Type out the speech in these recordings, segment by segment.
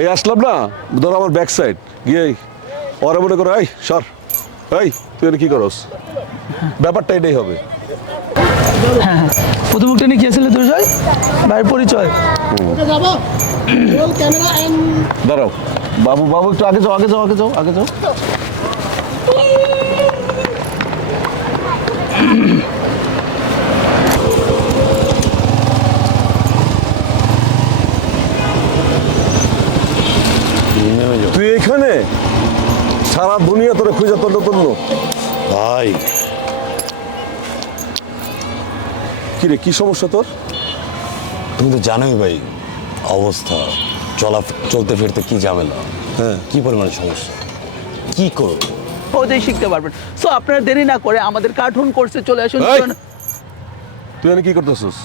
এই আসলাম না, ধরো আমার ব্যাক সাইড গিয়ে ওরা মনে করো এই সর, এই তুই কি করস, ব্যাপারটা এটাই হবে। হ্যাঁ হ্যাঁ, প্রথম মুখটা নিয়ে গিয়েছিলে দুর্জয় ভাইয়ের পরিচয়। দাঁড়াও বাবু, বাবু একটু আগে যাও, আগে যাও, আগে যাও, আগে যাও। তুই এখানে সারা দুনিয়া তোরে খুঁজে তোর নতুন ভাই কিরে, কি সমস্যা তোর? তুমি তো জানোই ভাই অবস্থা, চলতে ফিরতে কি ঝামেলা, হ্যাঁ কি পরিমাণে সমস্যা, কি করবো। সহজেই শিখতে পারবেন। সো আপনারা দেরি না করে আমাদের কার্টুন কোর্সে চলে আসুন। এই! তুই এনে কি করতেছিস?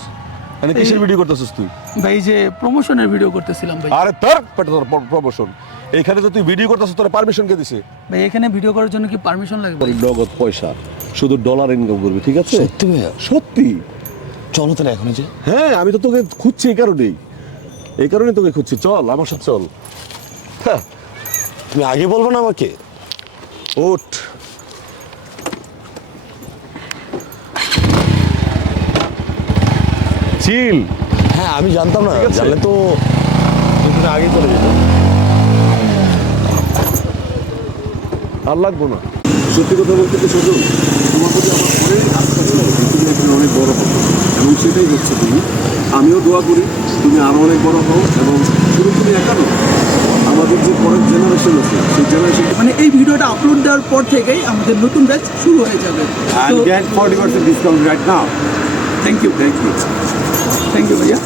এনে কিসের ভিডিও করতেছিস তুই? ভাই যে প্রমোশনের ভিডিও করতেছিলাম ভাই। আরে তোর পেটে তোর প্রমোশন, এখানে তো তুই ভিডিও করতেছিস, তোর পারমিশন কে দিছে? ভাই এখানে ভিডিও করার জন্য কি পারমিশন লাগবে? নগদ পয়সা, শুধু ডলার ইনকাম করবি, ঠিক আছে? সত্যি ভাইয়া? সত্যি। চলো তাহলে এখনই যে। হ্যাঁ আমি তো তোকে খুঁজছি এই কারণেই তোকে খুঁজছি, চল আমার সাথে চল। হ্যাঁ তুমি আগে বলবো না আমাকে? ওঠ। চিল। হ্যাঁ আমি জানতাম না, ঠিক আছে। জানলে তো তুমি আগে চলে যেত। আর লাগবো না। সত্যি কথা বলতে কি শুধু তোমার প্রতি আমার অনেক আস্থা ছিল, তুমি এখানে অনেক বড় হও এবং সেটাই হচ্ছে তুমি। আমিও দোয়া করি তুমি আরো অনেক বড় হও, এবং শুধু তুমি একা নও, আমাদের যে পরের জেনারেশন আছে সেই জেনারেশন মানে এই ভিডিওটা আপলোড দেওয়ার পর থেকেই আমাদের নতুন ব্যাচ শুরু হয়ে যাবে। And get 40% discount right now. Thank you ভাইয়া।